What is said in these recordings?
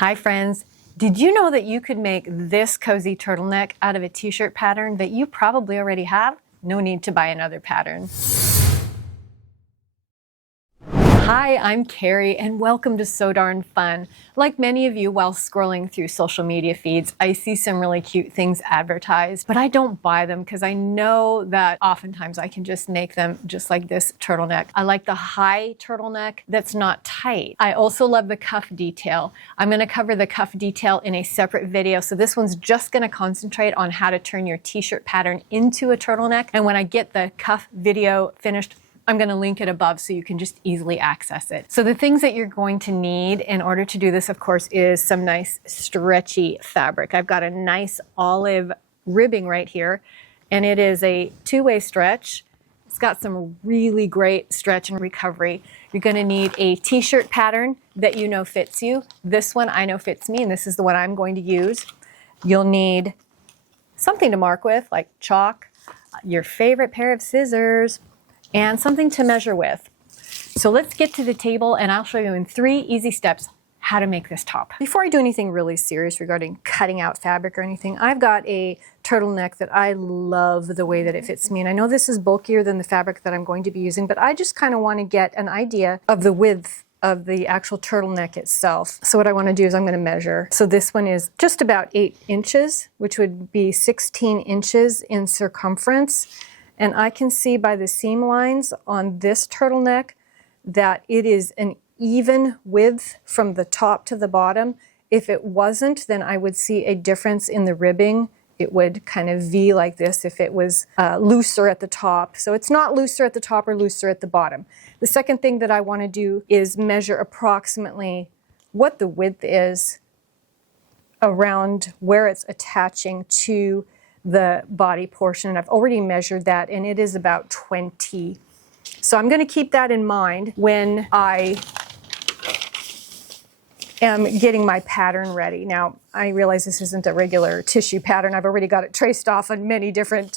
Hi friends, did you know that you could make this cozy turtleneck out of a t-shirt pattern that you probably already have? No need to buy another pattern. Hi, I'm Carrie and welcome to So Darn Fun. Like many of you, while scrolling through social media feeds, I see some really cute things advertised, but I don't buy them because I know that oftentimes I can just make them just like this turtleneck. I like the high turtleneck that's not tight. I also love the cuff detail. I'm going to cover the cuff detail in a separate video, so this one's just going to concentrate on how to turn your t-shirt pattern into a turtleneck, and when I get the cuff video finished, I'm going to link it above so you can just easily access it. So the things that you're going to need in order to do this, of course, is some nice stretchy fabric. I've got a nice olive ribbing right here, and it is a two-way stretch. It's got some really great stretch and recovery. You're going to need a t-shirt pattern that you know fits you. This one I know fits me, and this is the one I'm going to use. You'll need something to mark with, like chalk, your favorite pair of scissors, and something to measure with. So let's get to the table and I'll show you in 3 easy steps how to make this top. Before I do anything really serious regarding cutting out fabric or anything, I've got a turtleneck that I love the way that it fits me. And I know this is bulkier than the fabric that I'm going to be using, but I just kind of want to get an idea of the width of the actual turtleneck itself. So what I want to do is I'm going to measure. So this one is just about 8 inches, which would be 16 inches in circumference. And I can see by the seam lines on this turtleneck that it is an even width from the top to the bottom. If it wasn't, then I would see a difference in the ribbing. It would kind of V like this if it was looser at the top. So it's not looser at the top or looser at the bottom. The second thing that I want to do is measure approximately what the width is around where it's attaching to the body portion, and I've already measured that, and it is about 20. So I'm going to keep that in mind when I am getting my pattern ready. Now, I realize this isn't a regular tissue pattern. I've already got it traced off on many different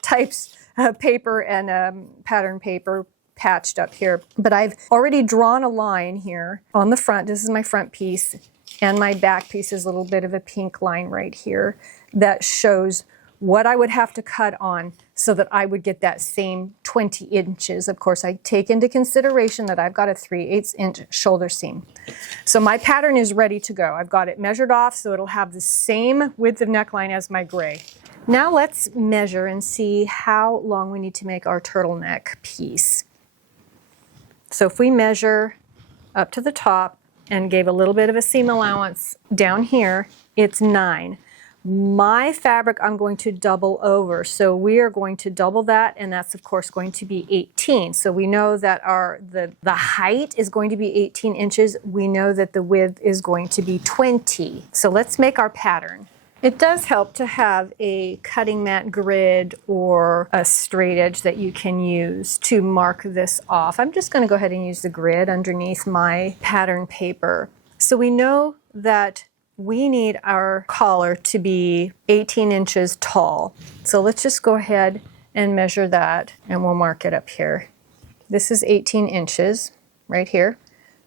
types of paper and pattern paper patched up here. But I've already drawn a line here on the front. This is my front piece, and my back piece is a little bit of a pink line right here that shows what I would have to cut on so that I would get that same 20 inches. Of course, I take into consideration that I've got a 3/8 inch shoulder seam. So my pattern is ready to go. I've got it measured off so it'll have the same width of neckline as my gray. Now let's measure and see how long we need to make our turtleneck piece. So if we measure up to the top and gave a little bit of a seam allowance down here, it's 9. My fabric I'm going to double over, so we are going to double that, and that's of course going to be 18. So we know that the height is going to be 18 inches. We know that the width is going to be 20. So let's make our pattern. It does help to have a cutting mat grid or a straight edge that you can use to mark this off. I'm just going to go ahead and use the grid underneath my pattern paper. So we know that we need our collar to be 18 inches tall. So let's just go ahead and measure that, and we'll mark it up here. This is 18 inches right here.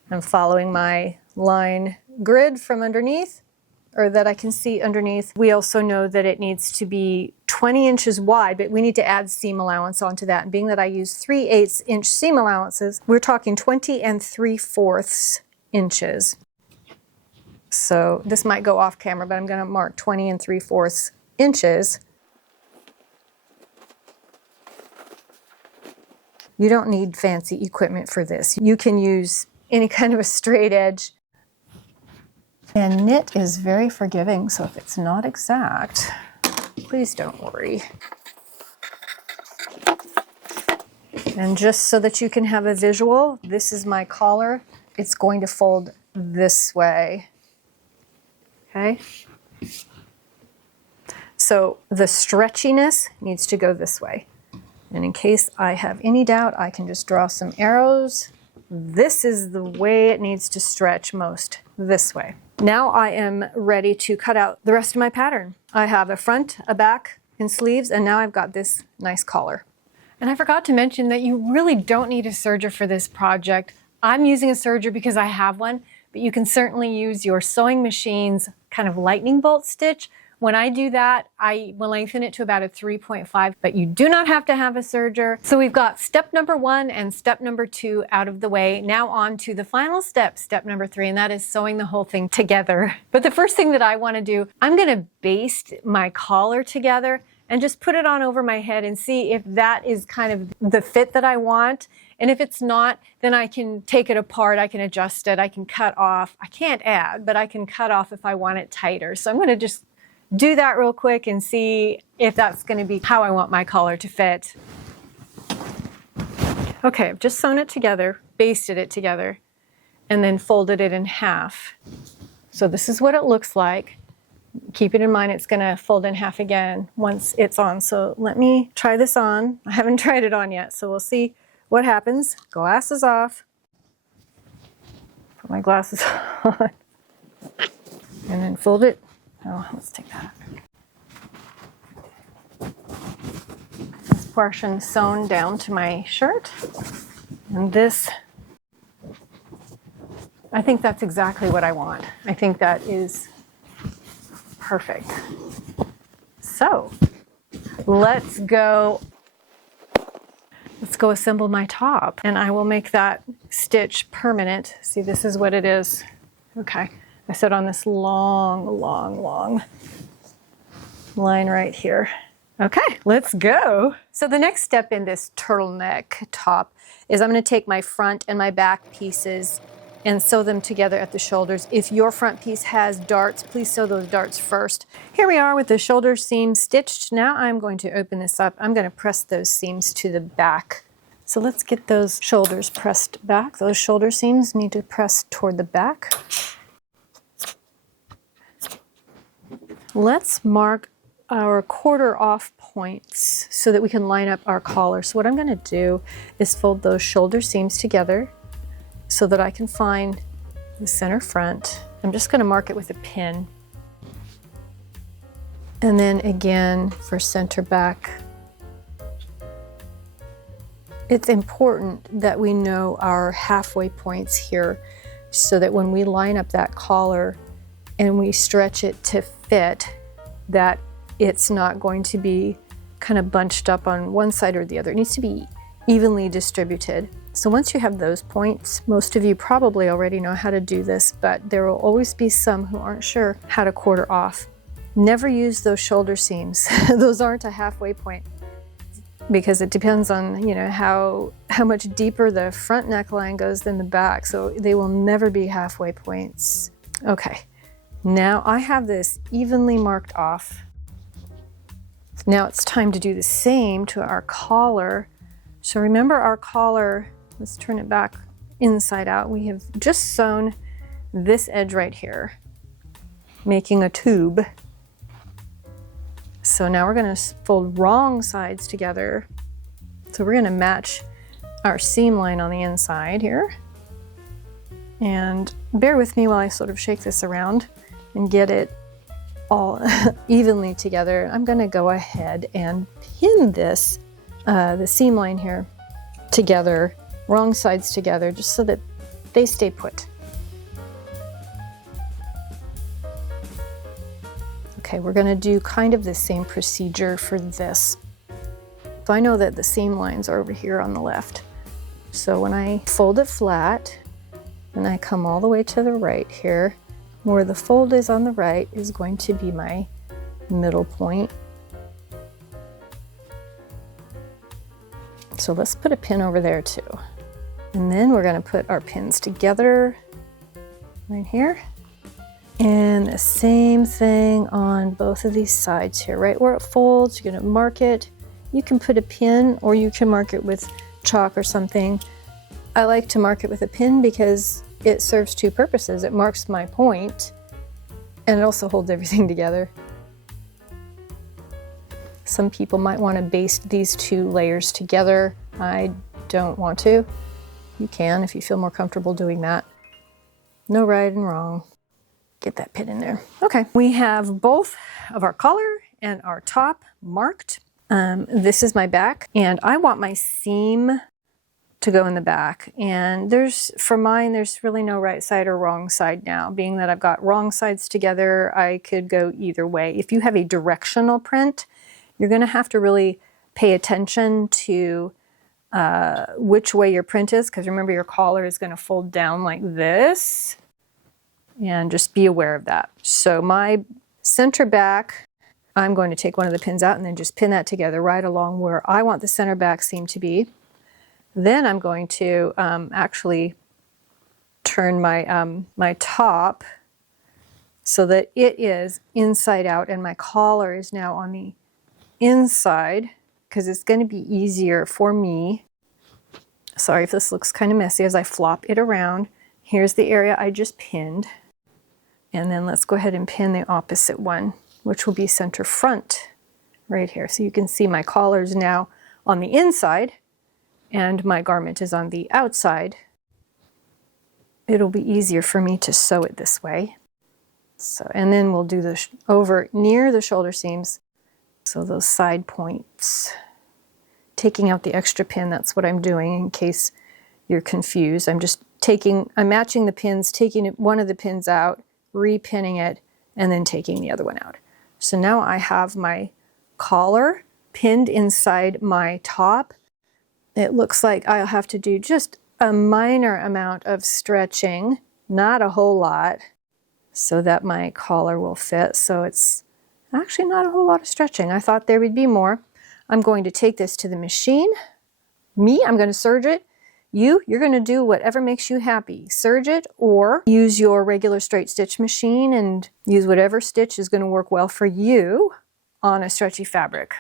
I'm following my line grid from underneath, or that I can see underneath. We also know that it needs to be 20 inches wide, but we need to add seam allowance onto that. And being that I use 3/8 inch seam allowances, we're talking 20 3/4 inches. So this might go off camera, but I'm going to mark 20 3/4 inches. You don't need fancy equipment for this. You can use any kind of a straight edge. And knit is very forgiving, so if it's not exact, please don't worry. And just so that you can have a visual, this is my collar. It's going to fold this way. Okay? So the stretchiness needs to go this way. And in case I have any doubt, I can just draw some arrows. This is the way it needs to stretch most, this way. Now I am ready to cut out the rest of my pattern. I have a front, a back, and sleeves, and now I've got this nice collar. And I forgot to mention that you really don't need a serger for this project. I'm using a serger because I have one, but you can certainly use your sewing machine's kind of lightning bolt stitch. When I do that, I will lengthen it to about a 3.5, but you do not have to have a serger. So we've got step number 1 and step number 2 out of the way. Now on to the final step, step number 3, and that is sewing the whole thing together. But the first thing that I want to do, I'm going to baste my collar together and just put it on over my head and see if that is kind of the fit that I want. And if it's not, then I can take it apart, I can adjust it, I can cut off. I can't add, but I can cut off if I want it tighter. So I'm going to just do that real quick and see if that's going to be how I want my collar to fit. Okay, I've just sewn it together, basted it together, and then folded it in half. So this is what it looks like. Keep it in mind it's going to fold in half again once it's on. So let me try this on. I haven't tried it on yet, so we'll see what happens. Glasses off. Put my glasses on. And then fold it. Oh, let's take that. This portion sewn down to my shirt. And this, I think that's exactly what I want. I think that is perfect. So let's go assemble my top, and I will make that stitch permanent. See, this is what it is. Okay. I sewed on this long line right here. Okay, let's go. So the next step in this turtleneck top is I'm going to take my front and my back pieces and sew them together at the shoulders. If your front piece has darts, please sew those darts first. Here we are with the shoulder seam stitched. Now I'm going to open this up. I'm going to press those seams to the back. So let's get those shoulders pressed back. Those shoulder seams need to press toward the back. Let's mark our quarter off points so that we can line up our collar. So what I'm going to do is fold those shoulder seams together so that I can find the center front. I'm just going to mark it with a pin. And then again for center back. It's important that we know our halfway points here so that when we line up that collar and we stretch it to fit, that it's not going to be kind of bunched up on one side or the other. It needs to be evenly distributed. So once you have those points, most of you probably already know how to do this, but there will always be some who aren't sure how to quarter off. Never use those shoulder seams. Those aren't a halfway point because it depends on, you know, how much deeper the front neckline goes than the back. So they will never be halfway points. Okay. Now I have this evenly marked off. Now it's time to do the same to our collar. So remember our collar, let's turn it back inside out. We have just sewn this edge right here, making a tube. So now we're going to fold wrong sides together. So we're going to match our seam line on the inside here. And bear with me while I sort of shake this around and get it all evenly together. I'm going to go ahead and pin this, the seam line here, together, wrong sides together, just so that they stay put. Okay, we're going to do kind of the same procedure for this. So I know that the seam lines are over here on the left. So when I fold it flat, and I come all the way to the right here, where the fold is on the right is going to be my middle point. So let's put a pin over there too. And then we're going to put our pins together right here. And the same thing on both of these sides here, right where it folds, you're going to mark it. You can put a pin or you can mark it with chalk or something. I like to mark it with a pin because it serves two purposes. It marks my point and it also holds everything together. Some people might want to baste these two layers together. I don't want to. You can if you feel more comfortable doing that. No right and wrong. Get that pin in there. Okay, we have both of our collar and our top marked. This is my back, and I want my seam to go in the back. And for mine, there's really no right side or wrong side now. Being that I've got wrong sides together, I could go either way. If you have a directional print, you're going to have to really pay attention to which way your print is, because remember your collar is going to fold down like this, and just be aware of that. So my center back, I'm going to take one of the pins out and then just pin that together right along where I want the center back seam to be. Then I'm going to actually turn my, my top so that it is inside out, and my collar is now on the inside, because it's going to be easier for me. Sorry if this looks kind of messy as I flop it around. Here's the area I just pinned. And then let's go ahead and pin the opposite one, which will be center front right here. So you can see my collar is now on the inside and my garment is on the outside. It'll be easier for me to sew it this way. So, and then we'll do the over near the shoulder seams. So those side points, taking out the extra pin, that's what I'm doing in case you're confused. I'm matching the pins, taking one of the pins out, repinning it, and then taking the other one out. So now I have my collar pinned inside my top. It looks like I'll have to do just a minor amount of stretching, not a whole lot, so that my collar will fit. So it's actually not a whole lot of stretching. I thought there would be more. I'm going to take this to the machine. I'm going to serge it. You're going to do whatever makes you happy. Serge it or use your regular straight stitch machine and use whatever stitch is going to work well for you on a stretchy fabric.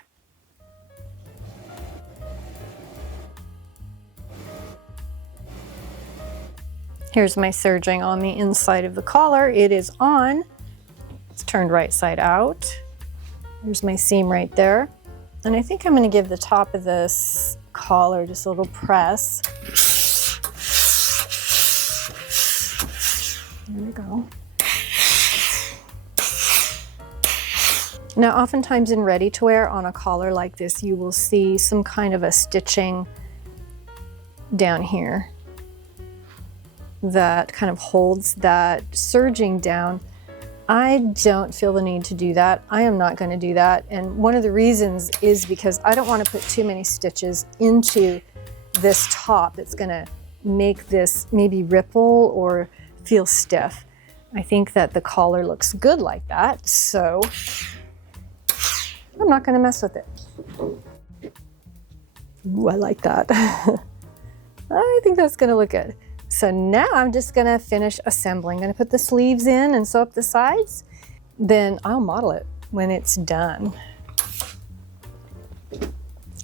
Here's my serging on the inside of the collar. It is on. It's turned right side out. There's my seam right there. And I think I'm going to give the top of this collar just a little press. There we go. Now, oftentimes in ready-to-wear on a collar like this, you will see some kind of a stitching down here that kind of holds that serging down. I don't feel the need to do that. I am not going to do that. And one of the reasons is because I don't want to put too many stitches into this top that's going to make this maybe ripple or feel stiff. I think that the collar looks good like that, so I'm not going to mess with it. Ooh, I like that. I think that's going to look good. So now I'm just going to finish assembling. I'm going to put the sleeves in and sew up the sides. Then I'll model it when it's done.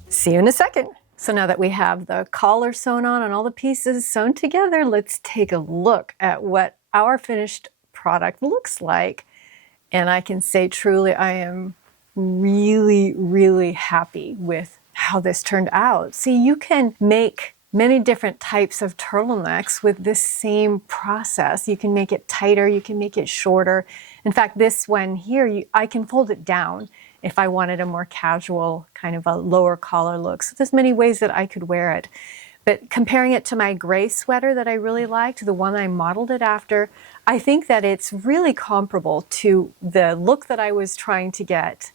See you in a second. So now that we have the collar sewn on and all the pieces sewn together, let's take a look at what our finished product looks like. And I can say truly I am really, really happy with how this turned out. See, you can make many different types of turtlenecks with this same process. You can make it tighter, you can make it shorter. In fact, this one here, I can fold it down if I wanted a more casual, kind of a lower collar look. So there's many ways that I could wear it. But comparing it to my gray sweater that I really liked, the one I modeled it after, I think that it's really comparable to the look that I was trying to get.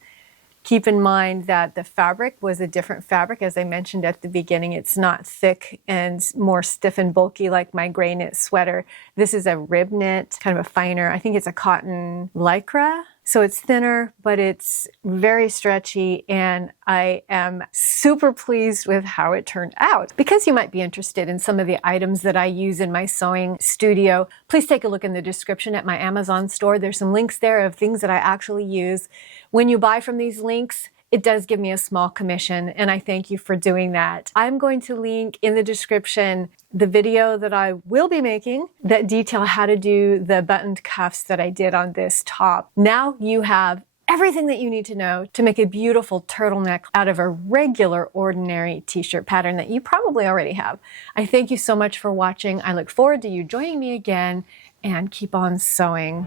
Keep in mind that the fabric was a different fabric. As I mentioned at the beginning, it's not thick and more stiff and bulky like my gray knit sweater. This is a rib knit, kind of a finer, I think it's a cotton lycra. So it's thinner, but it's very stretchy, and I am super pleased with how it turned out. Because you might be interested in some of the items that I use in my sewing studio, please take a look in the description at my Amazon store. There's some links there of things that I actually use. When you buy from these links, it does give me a small commission, and I thank you for doing that. I'm going to link in the description the video that I will be making that detail how to do the buttoned cuffs that I did on this top. Now you have everything that you need to know to make a beautiful turtleneck out of a regular, ordinary t-shirt pattern that you probably already have. I thank you so much for watching. I look forward to you joining me again, and keep on sewing.